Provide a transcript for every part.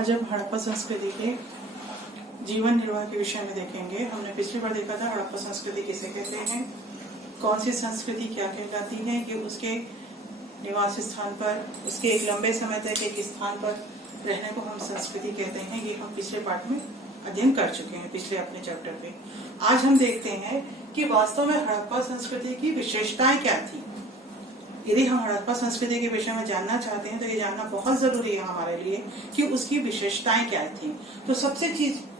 आज हम हड़प्पा संस्कृति के जीवन निर्वाह के विषय में देखेंगे। हमने पिछली बार देखा था हड़प्पा संस्कृति किसे कहते हैं, कौन सी संस्कृति क्या कहलाती है, कि उसके निवास स्थान पर उसके एक लंबे समय तक एक स्थान पर रहने को हम संस्कृति कहते हैं। ये हम पिछले पाठ में अध्ययन कर चुके हैं, पिछले अपने चैप्टर पे। आज हम देखते हैं कि वास्तव में हड़प्पा संस्कृति की विशेषताएं क्या थी। यदि हम हड़प्पा संस्कृति के विषय में जानना चाहते हैं तो ये जानना बहुत जरूरी है हमारे लिए कि उसकी विशेषताएं क्या थी। तो सबसे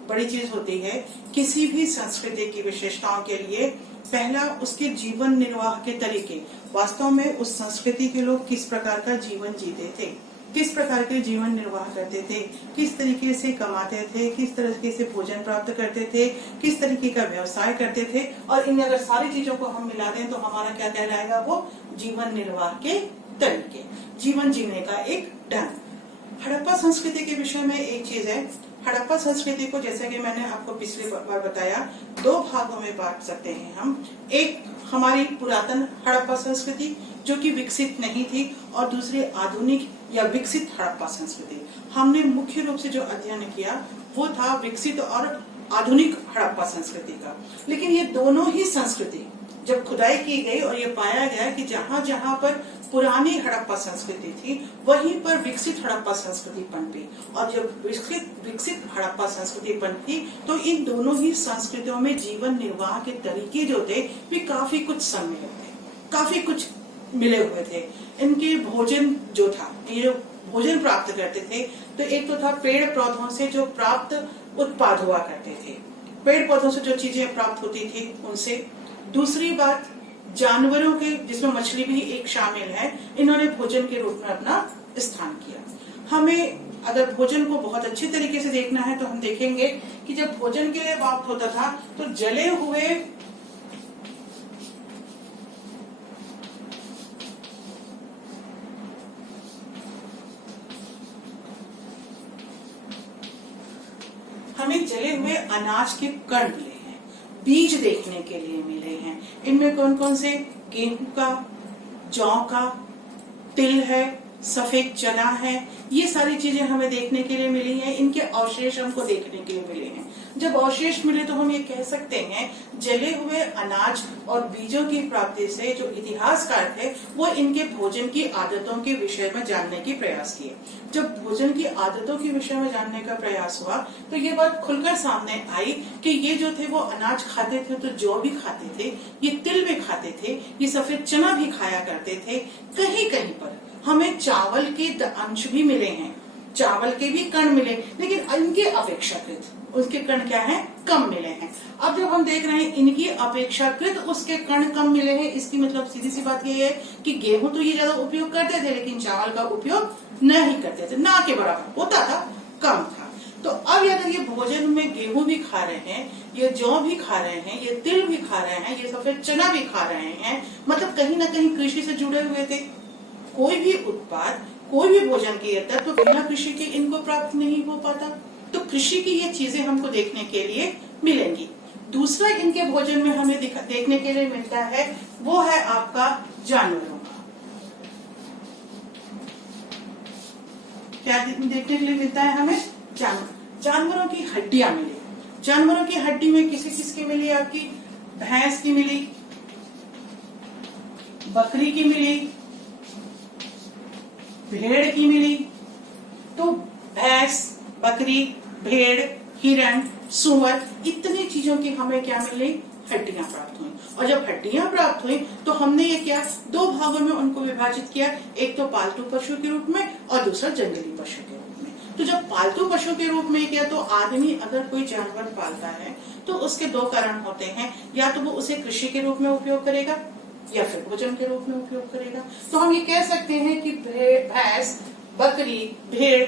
बड़ी चीज होती है किसी भी संस्कृति की विशेषताओं के लिए पहला उसके जीवन निर्वाह के तरीके। वास्तव में उस संस्कृति के लोग किस प्रकार का जीवन जीते थे, किस प्रकार के जीवन निर्वाह करते थे, किस तरीके से कमाते थे, किस तरीके से भोजन प्राप्त करते थे, किस तरीके का व्यवसाय करते थे, और इन अगर सारी चीजों को हम मिला दें तो हमारा क्या कहलाएगा, वो जीवन निर्वाह के तरीके, जीवन जीने का एक ढंग। हड़प्पा संस्कृति के विषय में एक चीज है, हड़प्पा संस्कृति को जैसे कि मैंने आपको पिछली बार बताया दो भागों में बांट सकते हैं हम। एक हमारी पुरातन हड़प्पा संस्कृति जो कि विकसित नहीं थी, और दूसरी आधुनिक या विकसित हड़प्पा संस्कृति। हमने मुख्य रूप से जो अध्ययन किया वो था विकसित और आधुनिक हड़प्पा संस्कृति का। लेकिन ये दोनों ही संस्कृति जब खुदाई की गई और ये पाया गया कि जहाँ जहाँ पर पुरानी हड़प्पा संस्कृति थी वहीं पर विकसित हड़प्पा संस्कृति पनपी, और जब विकसित हड़प्पा संस्कृति पनपी तो इन दोनों ही संस्कृतियों में जीवन निर्वाह के तरीके जो थे वे काफी कुछ सम्मिलित थे, काफी कुछ मिले हुए थे। इनके भोजन जो था, ये जो भोजन प्राप्त करते थे, तो एक तो था पेड़ पौधों से जो प्राप्त उत्पाद हुआ करते थे, पेड़ पौधों से जो चीजें प्राप्त होती थी उनसे। दूसरी बात जानवरों के, जिसमें मछली भी एक शामिल है, इन्होंने भोजन के रूप में अपना स्थान किया। हमें अगर भोजन को बहुत अच्छे तरीके से देखना है तो हम देखेंगे कि जब भोजन के लिए बात होता था तो जले हुए हमें जले हुए अनाज के कण मिले हैं, बीज देखने के लिए मिले हैं। इनमें कौन कौन से, गेहूं का, जौ का, तिल है, सफेद चना है, ये सारी चीजें हमें देखने के लिए मिली हैं। इनके अवशेष हमको देखने के लिए मिले हैं। जब अवशेष मिले तो हम ये कह सकते हैं जले हुए अनाज और बीजों की प्राप्ति से जो इतिहासकार थे वो इनके भोजन की आदतों के विषय में जानने की प्रयास किए। जब भोजन की आदतों के विषय में जानने का प्रयास हुआ तो ये बात खुलकर सामने आई कि ये जो थे वो अनाज खाते थे, तो जौ भी खाते थे, ये तिल भी खाते थे, ये सफेद चना भी खाया करते थे। कहीं कहीं पर हमें चावल के अंश भी मिले हैं, चावल के भी कण मिले, लेकिन इनके अपेक्षाकृत उसके कण क्या है, कम मिले हैं। अब जब हम देख रहे हैं इनकी अपेक्षाकृत उसके कण कम मिले हैं, इसकी मतलब सीधी सी बात ये है कि गेहूं तो ये ज्यादा उपयोग करते थे लेकिन चावल का उपयोग नहीं करते थे, ना के बराबर होता था, कम था। तो अब अगर ये भोजन में गेहूं भी खा रहे हैं, ये जौ भी खा रहे हैं, ये तिल भी खा रहे हैं, ये सफेद चना भी खा रहे हैं, मतलब कहीं ना कहीं कृषि से जुड़े हुए थे। कोई भी उत्पाद, कोई भी भोजन की तत्व तो बिना कृषि के इनको प्राप्त नहीं हो पाता। तो कृषि की ये चीजें हमको देखने के लिए मिलेंगी। दूसरा इनके भोजन में हमें देखने के लिए मिलता है वो है आपका जानवरों का। क्या देखने के लिए मिलता है हमें, जानवरों की हड्डियां मिली। जानवरों की हड्डी में किसकी मिली, आपकी भैंस की मिली, बकरी की मिली, भेड़ की मिली। तो भैंस, बकरी, भेड़, हिरण, सुअर, इतनी चीजों की हमें क्या मिली, हड्डियां प्राप्त हुई। और जब हड्डियां प्राप्त हुई तो हमने ये क्या, दो भागों में उनको विभाजित किया, एक तो पालतू पशु के रूप में और दूसरा जंगली पशु के रूप में। तो जब पालतू पशु के रूप में किया तो आदमी अगर कोई जानवर पालता है तो उसके दो कारण होते हैं, या तो वो उसे कृषि के रूप में उपयोग करेगा या फिर भोजन के रूप में उपयोग करेगा। तो हम ये कह सकते हैं कि भैंस, बकरी, भेड़,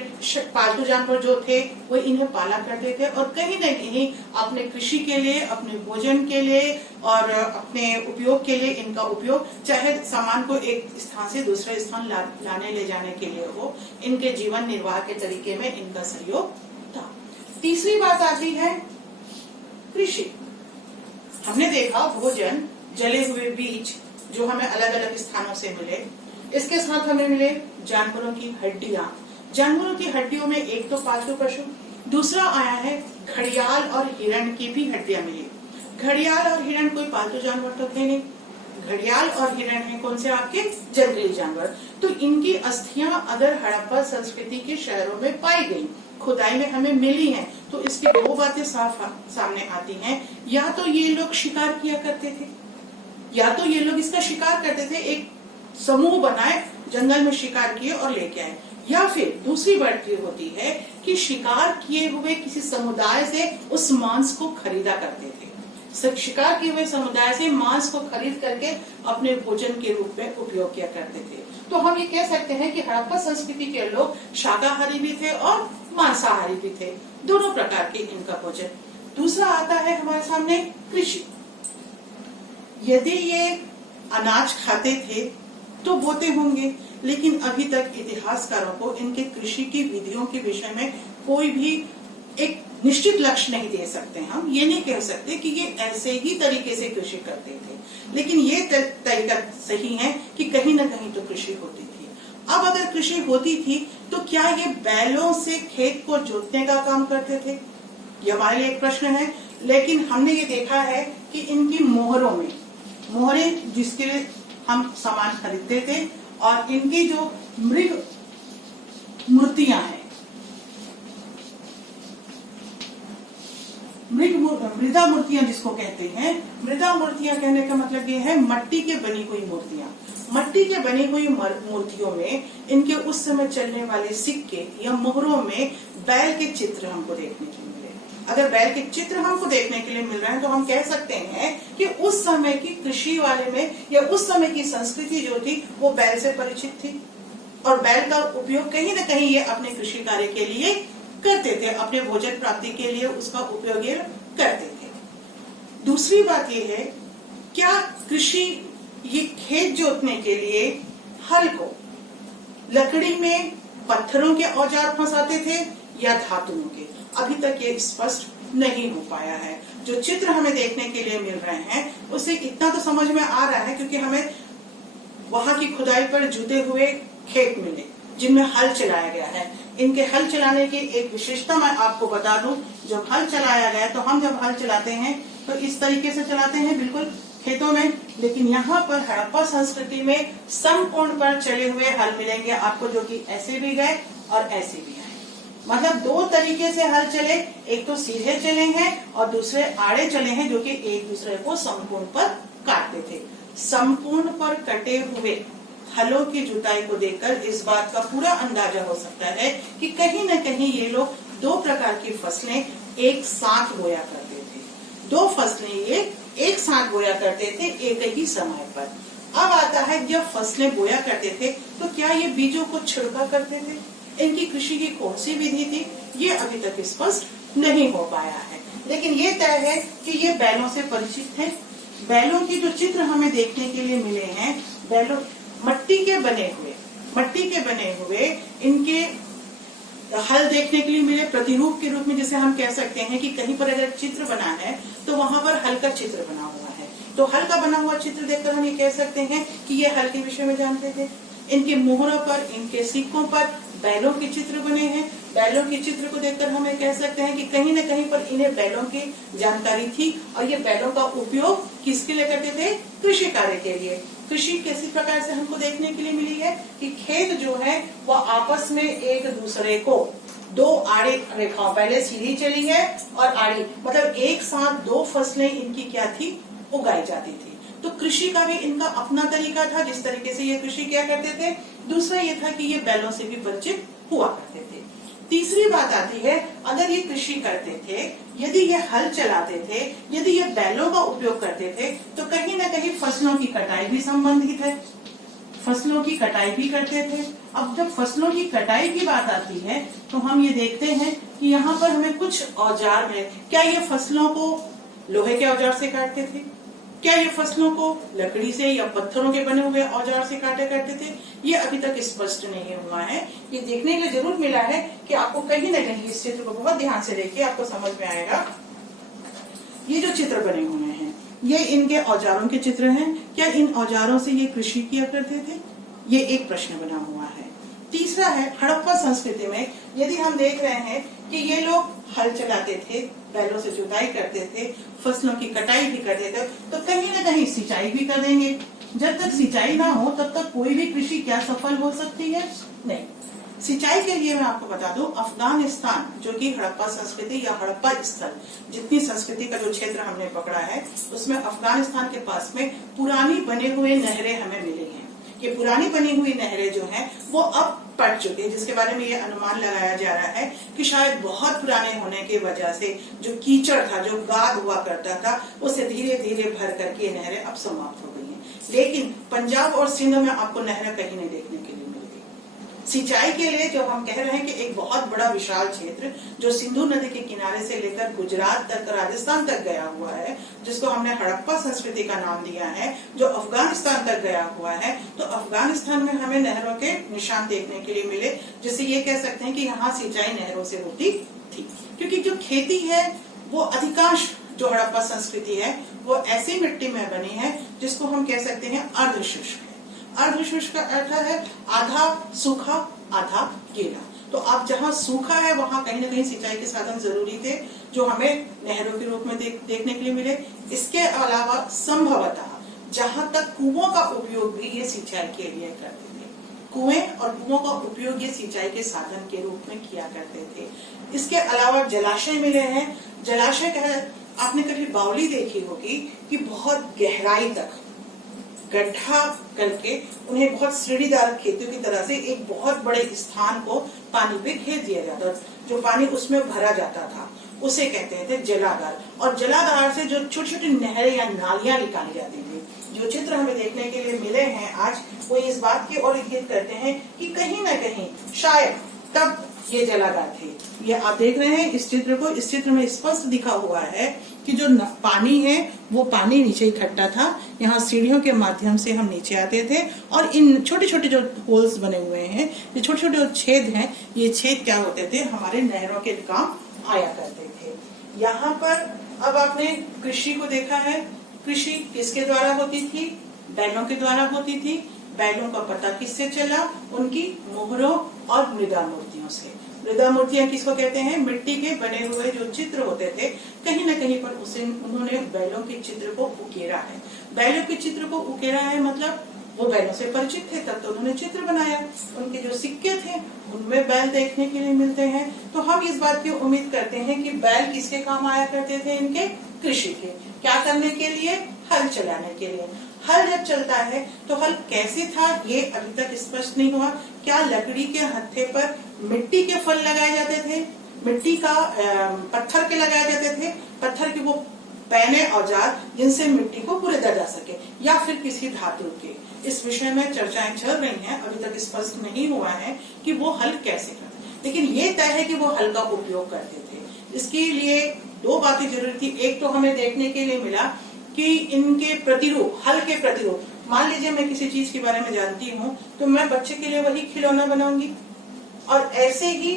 पालतू जानवर जो थे वो इन्हें पाला करते थे, और कहीं न कहीं अपने कृषि के लिए, अपने भोजन के लिए और अपने उपयोग के लिए इनका उपयोग, चाहे सामान को एक स्थान से दूसरे स्थान लाने ले जाने के लिए हो, इनके जीवन निर्वाह के तरीके में इनका सहयोग था। तीसरी बात आती है कृषि। हमने देखा भोजन, जले हुए बीज जो हमें अलग अलग स्थानों से मिले, इसके साथ हमें मिले जानवरों की हड्डियां, जानवरों की हड्डियों में एक तो पालतू पशु, दूसरा आया है घड़ियाल और हिरण की भी हड्डियां मिली। घड़ियाल और हिरण कोई पालतू जानवर तो थे नहीं, घड़ियाल और हिरण है कौन से आपके जंगली जानवर। तो इनकी अस्थियां अगर हड़प्पा संस्कृति के शहरों में पाई गई, खुदाई में हमें मिली हैं, तो इसकी दो बातें साफ सामने आती हैं। या तो ये लोग शिकार किया करते थे, या तो ये लोग इसका शिकार करते थे, एक समूह बनाए जंगल में शिकार किए और लेके आए, या फिर दूसरी बात ये होती है कि शिकार किए हुए किसी समुदाय से उस मांस को खरीदा करते थे। शिकार किए हुए समुदाय से मांस को खरीद करके अपने भोजन के रूप में उपयोग किया करते थे। तो हम ये कह सकते हैं कि हड़प्पा संस्कृति के लोग शाकाहारी भी थे और मांसाहारी भी थे, दोनों प्रकार के इनका भोजन। दूसरा आता है हमारे सामने कृषि। यदि ये अनाज खाते थे तो बोते होंगे, लेकिन अभी तक इतिहासकारों को इनके कृषि की विधियों के विषय में कोई भी एक निश्चित लक्ष्य नहीं दे सकते। हम ये नहीं कह सकते कि ये ऐसे ही तरीके से कृषि करते थे, लेकिन ये तरीका सही है कि कहीं ना कहीं तो कृषि होती थी। अब अगर कृषि होती थी तो क्या ये बैलों से खेत को जोतने का काम करते थे, ये हमारे लिए एक प्रश्न है। लेकिन हमने ये देखा है कि इनकी मोहरों में, मोहरें जिसके लिए हम सामान खरीदते थे, और इनकी जो मृग मूर्तियां हैं, मृदा मूर्तियां जिसको कहते हैं, मृदा मूर्तियां कहने का मतलब ये है मट्टी के बनी हुई मूर्तियां। मट्टी के बनी हुई मूर्तियों में इनके उस समय चलने वाले सिक्के या मोहरों में बैल के चित्र हमको देखने के मिले। अगर बैल के चित्र हमको देखने के लिए मिल रहे हैं तो हम कह सकते हैं कि उस समय की कृषि वाले में या उस समय की संस्कृति जो थी वो बैल से परिचित थी, और बैल का उपयोग कहीं न कहीं ये अपने कृषि कार्य के लिए करते थे, अपने भोजन प्राप्ति के लिए उसका उपयोग ये करते थे। दूसरी बात ये है, क्या कृषि ये खेत जोतने के लिए हल को लकड़ी में पत्थरों के औजार फंसाते थे या धातुओं के, अभी तक ये स्पष्ट नहीं हो पाया है। जो चित्र हमें देखने के लिए मिल रहे हैं उससे इतना तो समझ में आ रहा है, क्योंकि हमें वहां की खुदाई पर जुते हुए खेत मिले जिनमें हल चलाया गया है। इनके हल चलाने की एक विशेषता मैं आपको बता दूं, जब हल चलाया गया तो हम जब हल चलाते हैं तो इस तरीके से चलाते हैं बिल्कुल खेतों में, लेकिन यहाँ पर हड़प्पा संस्कृति में समकोण पर चले हुए हल मिलेंगे आपको, जो कि ऐसे भी गए और ऐसे भी आए। मतलब दो तरीके से हल चले, एक तो सीधे चले हैं और दूसरे आड़े चले हैं, जो कि एक दूसरे को समकोण पर काटते थे। समकोण पर कटे हुए हलों की जुताई को देखकर इस बात का पूरा अंदाजा हो सकता है कि कहीं न कहीं ये लोग दो प्रकार की फसलें एक साथ बोया करते थे। दो फसलें ये एक साथ बोया करते थे एक ही समय पर। अब आता है, जब फसलें बोया करते थे तो क्या ये बीजों को छिड़का करते थे? इनकी कृषि की कौन सी विधि थी, ये अभी तक स्पष्ट नहीं हो पाया है। लेकिन ये तय है कि ये बैलों से परिचित थे। बैलों की जो चित्र हमें देखने के लिए मिले हैं, बैलों मट्टी के बने हुए इनके हल देखने के लिए मिले प्रतिरूप के रूप में। जैसे हम कह सकते हैं कि कहीं पर अगर चित्र बना है तो वहां पर हल का चित्र बना हुआ है, तो हल का बना हुआ चित्र देखकर हम ये कह सकते हैं कि ये हल के विषय में जानते थे। इनके मोहरों पर, इनके सिक्कों पर बैलों के चित्र बने हैं। बैलों के चित्र को देखकर हम ये कह सकते हैं कि कहीं न कहीं पर इन्हें बैलों की जानकारी थी, और ये बैलों का उपयोग किसके लिए करते थे? कृषि कार्य के लिए। कृषि किसी प्रकार से हमको देखने के लिए मिली है कि खेत जो है वो आपस में एक दूसरे को दो आड़े रेखाओं, पहले सीधी चली है और आड़ी, मतलब एक साथ दो फसलें इनकी क्या थी, उगाई जाती थी। तो कृषि का भी इनका अपना तरीका था जिस तरीके से ये कृषि किया करते थे। दूसरा ये था कि ये बैलों से भी परिचित हुआ करते थे। तीसरी बात आती है, अगर ये कृषि करते थे, यदि ये हल चलाते थे, यदि ये बैलों का उपयोग करते थे, तो कहीं ना कहीं फसलों की कटाई भी संबंधित है, फसलों की कटाई भी करते थे। अब जब फसलों की कटाई की बात आती है तो हम ये देखते हैं कि यहाँ पर हमें कुछ औजार है। क्या ये फसलों को लोहे के औजार से काटते थे? क्या ये फसलों को लकड़ी से या पत्थरों के बने हुए औजार से काटे करते थे? ये अभी तक स्पष्ट नहीं हुआ है। ये देखने के जरूर मिला है कि आपको कहीं न कहीं इस चित्र को बहुत ध्यान से देखिए, आपको समझ में आएगा। ये जो चित्र बने हुए हैं ये इनके औजारों के चित्र हैं। क्या इन औजारों से ये कृषि किया करते थे? ये एक प्रश्न बना हुआ है। तीसरा है हड़प्पा संस्कृति में, यदि हम देख रहे हैं कि ये लोग हल चलाते थे, बैलों से जुताई करते थे, फसलों की कटाई भी करते थे, तो कहीं ना कहीं सिंचाई भी कर देंगे। जब तक सिंचाई ना हो तब तक कोई भी कृषि क्या सफल हो सकती है? नहीं। सिंचाई के लिए मैं आपको बता दूं, अफगानिस्तान जो कि हड़प्पा संस्कृति या हड़प्पा स्थल, जितनी संस्कृति का जो क्षेत्र हमने पकड़ा है उसमें अफगानिस्तान के पास में पुरानी बने हुए नहरें हमें मिली हैं। ये पुरानी बनी हुई नहरें जो हैं वो अब पट चुकी है, जिसके बारे में ये अनुमान लगाया जा रहा है कि शायद बहुत पुराने होने की वजह से जो कीचड़ था, जो गाद हुआ करता था, उसे धीरे धीरे भर करके ये नहरें अब समाप्त हो गई हैं। लेकिन पंजाब और सिंध में आपको नहरें कहीं नहीं देखने के लिए मिलेगी। सिंचाई के लिए जो हम कह रहे हैं कि एक बहुत बड़ा विशाल क्षेत्र जो सिंधु नदी के किनारे से लेकर गुजरात तक, राजस्थान तक गया हुआ है, जिसको हमने हड़प्पा संस्कृति का नाम दिया है, जो अफगानिस्तान तक गया हुआ है, तो अफगानिस्तान में हमें नहरों के निशान देखने के लिए मिले, जिससे ये कह सकते हैं कि यहाँ सिंचाई नहरों से होती थी। क्योंकि जो खेती है वो अधिकांश जो हड़प्पा संस्कृति है वो ऐसी मिट्टी में बनी है जिसको हम कह सकते हैं अर्धशुष्क है। अर्धशुष्क का अर्थ है आधा सूखा आधा गीला। तो आप जहाँ सूखा है वहाँ कहीं ना कहीं सिंचाई के साधन जरूरी थे, जो हमें नहरों के रूप में देखने के लिए मिले। इसके अलावा संभवतः जहाँ तक कुओं का उपयोग भी ये सिंचाई के लिए करते थे, कुएं और कुओं का उपयोग ये सिंचाई के साधन के रूप में किया करते थे। इसके अलावा जलाशय मिले हैं। जलाशय का आपने कभी बावली देखी होगी कि बहुत गहराई तक गड्ढा करके उन्हें बहुत श्रेणीदार खेतों की तरह से एक बहुत बड़े स्थान को पानी पे घेर दिया जाता, जो पानी उसमें भरा जाता था उसे कहते थे जलागार। और जलागार से जो छोटी छोटी नहरें या नालियां निकाली जाती थी। जो चित्र हमें देखने के लिए मिले हैं आज, वो इस बात की ओर इंगित करते हैं कि कहीं ना कहीं शायद तब ये जलागार थे। ये आप देख रहे हैं इस चित्र को, इस चित्र में स्पष्ट दिखा हुआ है कि जो पानी है वो पानी नीचे इकट्ठा था। यहाँ सीढ़ियों के माध्यम से हम नीचे आते थे और इन छोटे छोटे जो होल्स बने हुए हैं, ये छोटे छोटे जो छेद हैं, ये छेद क्या होते थे? हमारे नहरों के काम आया करते थे। यहाँ पर अब आपने कृषि को देखा है। कृषि किसके द्वारा होती थी? बैलों के द्वारा होती थी। बैलों का पता किससे चला? उनकी मोहरों और मृदा मूर्तियों से। मृदा मूर्तियां किसको कहते हैं? मिट्टी के बने हुए जो चित्र होते थे, कहीं न कहीं पर उसे उन्होंने बैलों के चित्र को उकेरा है। बैलों के चित्र को उकेरा है मतलब वो बैलों से परिचित थे, तब तो उन्होंने चित्र बनाया। उनके जो सिक्के थे उनमें बैल देखने के लिए मिलते हैं। तो हम इस बात की उम्मीद करते हैं कि बैल किसके काम आया करते थे? इनके कृषि के। क्या करने के लिए? हल चलाने के लिए। हल जब चलता है तो हल कैसे था ये अभी तक स्पष्ट नहीं हुआ। क्या लकड़ी के हत्थे पर मिट्टी के फल लगाए जाते थे? मिट्टी का पत्थर के लगाए जाते थे? पत्थर के वो पैने औजार जिनसे मिट्टी को कुरेदा जा सके, या फिर किसी धातु के? इस विषय में चर्चाएं चल रही हैं, अभी तक स्पष्ट नहीं हुआ है कि वो हल कैसे करते। लेकिन ये तय है कि वो हल का उपयोग करते थे। इसके लिए दो बातें जरूरी थी। एक तो हमें देखने के लिए मिला कि इनके प्रतिरूप, हल के प्रतिरूप। मान लीजिए मैं किसी चीज के बारे में जानती हूँ तो मैं बच्चे के लिए वही खिलौना बनाऊंगी, और ऐसे ही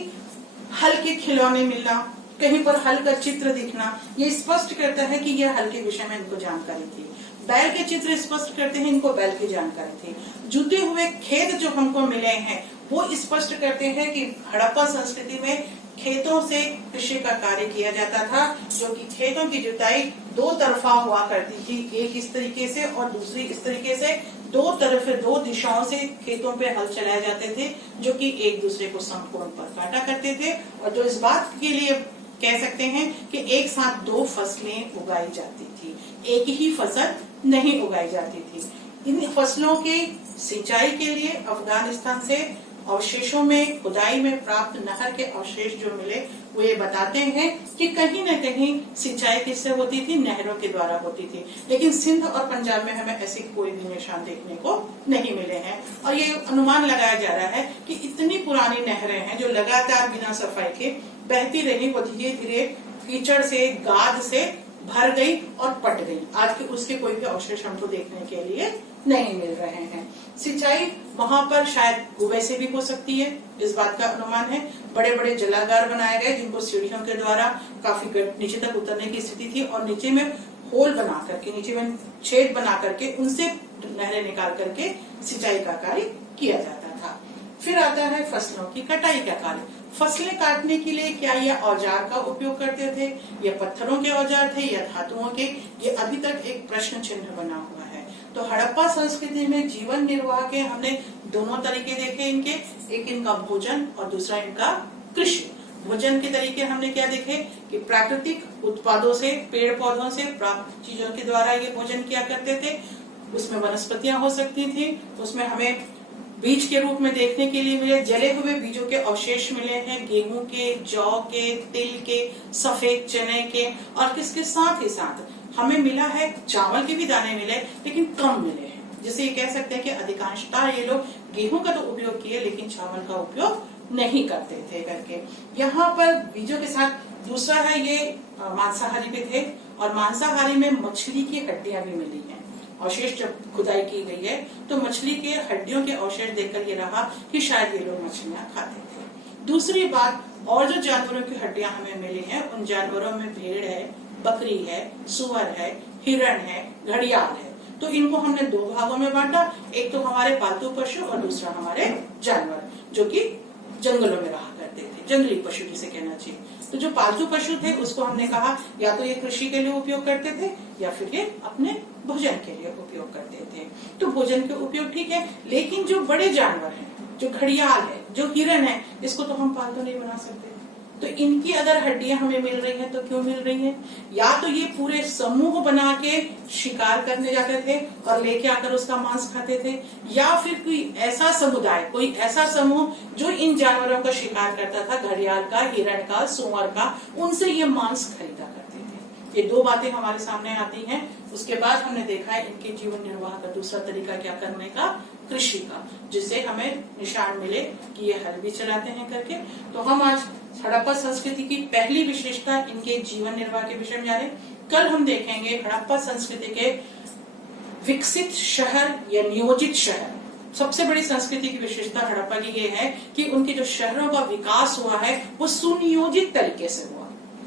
हल के खिलौने मिलना, कहीं पर हल का चित्र दिखना, ये स्पष्ट करता है कि यह हल के विषय में इनको जानकारी थी। बैल के चित्र स्पष्ट करते हैं इनको बैल की जानकारी थी। जुते हुए खेत जो हमको मिले हैं वो स्पष्ट करते हैं कि हड़प्पा संस्कृति में खेतों से कृषि का कार्य किया जाता था, जो कि खेतों की जुताई दो तरफा हुआ करती थी, एक इस तरीके से और दूसरी इस तरीके से। दो तरफ, दो दिशाओं से खेतों पे हल चलाए जाते थे, जो कि एक दूसरे को समकोण पर काटा करते थे, और जो इस बात के लिए कह सकते हैं कि एक साथ दो फसलें उगाई जाती थी, एक ही फसल नहीं उगाई जाती थी। इन फसलों के सिंचाई के लिए अफगानिस्तान से अवशेषों में, खुदाई में प्राप्त नहर के अवशेष जो मिले वो ये बताते हैं कि कहीं न कहीं सिंचाई किससे होती थी? नहरों के द्वारा होती थी। लेकिन सिंध और पंजाब में हमें ऐसे कोई भी निशान देखने को नहीं मिले हैं, और ये अनुमान लगाया जा रहा है कि इतनी पुरानी नहरें हैं जो लगातार बिना सफाई के बहती रही, वो धीरे धीरे कीचड़ से, गाद से भर गई और पट गई। आज के उसके कोई भी अवशेष हमको देखने के लिए नहीं मिल रहे हैं। सिंचाई वहां पर शायद कुएं से भी हो सकती है, इस बात का अनुमान है। बड़े बड़े जलागार बनाए गए जिनको सीढ़ियों के द्वारा काफी नीचे तक उतरने की स्थिति थी, और नीचे में होल बना करके, नीचे में छेद बना करके उनसे नहरें निकाल करके सिंचाई का कार्य किया जाता था। फिर आता है फसलों की कटाई का कार्य। फसलें काटने के लिए क्या ये औजार का उपयोग करते थे, या पत्थरों के औजार थे, या धातुओं के, ये अभी तक एक प्रश्न चिन्ह बना हुआ है। तो हड़प्पा संस्कृति में जीवन निर्वाह के हमने दोनों तरीके देखे इनके, एक इनका भोजन और दूसरा इनका कृषि। भोजन के तरीके हमने क्या देखे कि प्राकृतिक उत्पादों से, पेड़ पौधों से प्राप्त चीजों के द्वारा ये भोजन किया करते थे। उसमें वनस्पतियां हो सकती थी, उसमें हमें बीज के रूप में देखने के लिए मिले, जले हुए बीजों के अवशेष मिले हैं, गेहूं के, जौ के, तिल के, सफेद चने के, और किसके साथ ही साथ हमें मिला है चावल के भी दाने मिले, लेकिन कम मिले हैं। जिसे ये कह सकते हैं कि अधिकांशतः ये लोग गेहूं का तो उपयोग किए लेकिन चावल का उपयोग नहीं करते थे करके। यहाँ पर बीजों के साथ दूसरा है ये मांसाहारी भी थे, और मांसाहारी में मछली की हड्डियां भी मिली हैं। अवशेष जब खुदाई की गई है तो मछली के हड्डियों के अवशेष देखकर ये रहा कि शायद ये लोग मछलियां खाते थे। दूसरी बात, और जो जानवरों की हड्डियां हमें मिली हैं उन जानवरों में भेड़ है, बकरी है, सुअर है, हिरण है, घड़ियाल है। तो इनको हमने दो भागों में बांटा, एक तो हमारे पालतू पशु और दूसरा हमारे जानवर जो कि जंगलों में रहा करते थे, जंगली पशु जिसे कहना चाहिए। तो जो पालतू पशु थे उसको हमने कहा या तो ये कृषि के लिए उपयोग करते थे या फिर ये अपने भोजन के लिए उपयोग करते थे। तो भोजन के उपयोग ठीक है, लेकिन जो बड़े जानवर हैं, जो घड़ियाल है, जो हिरण है, इसको तो हम पालतू नहीं बना सकते। तो इनकी अगर हड्डियां हमें मिल रही हैं तो क्यों मिल रही हैं? या तो ये पूरे समूह बना के शिकार करने जाते थे और लेके आकर उसका मांस खाते थे, या फिर कोई ऐसा समुदाय, कोई ऐसा समूह जो इन जानवरों का शिकार करता था, घड़ियाल का, हिरण का, सुअर का, उनसे ये मांस खरीदा करते थे। ये दो बातें हमारे सामने आती हैं। उसके बाद हमने देखा है इनके जीवन निर्वाह का दूसरा तरीका क्या करने का, कृषि का, जिससे हमें निशान मिले कि ये हल भी चलाते हैं करके। तो हम आज हड़प्पा संस्कृति की पहली विशेषता इनके जीवन निर्वाह के विषय में जाने। कल हम देखेंगे हड़प्पा संस्कृति के विकसित शहर या नियोजित शहर। सबसे बड़ी संस्कृति की विशेषता हड़प्पा की ये है कि उनके जो शहरों का विकास हुआ है वो सुनियोजित तरीके से हुआ।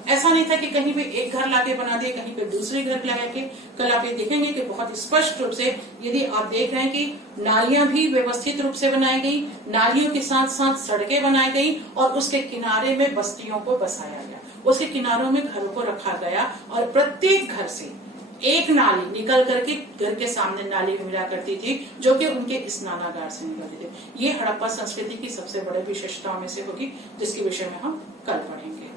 ऐसा नहीं था कि कहीं पे एक घर लाके बना दिए, कहीं पे दूसरे घर लाके। कल आप ये देखेंगे कि बहुत स्पष्ट रूप से, यदि आप देख रहे हैं कि नालियां भी व्यवस्थित रूप से बनाई गई, नालियों के साथ साथ सड़कें बनाई गई और उसके किनारे में बस्तियों को बसाया गया, उसके किनारों में घरों को रखा गया, और प्रत्येक घर से एक नाली निकल करके घर के सामने नाली में मिला करती थी जो कि उनके स्नानागार से निकलती थी। ये हड़प्पा संस्कृति की सबसे बड़ी विशेषताओं में से होगी जिसके विषय में हम कल पढ़ेंगे।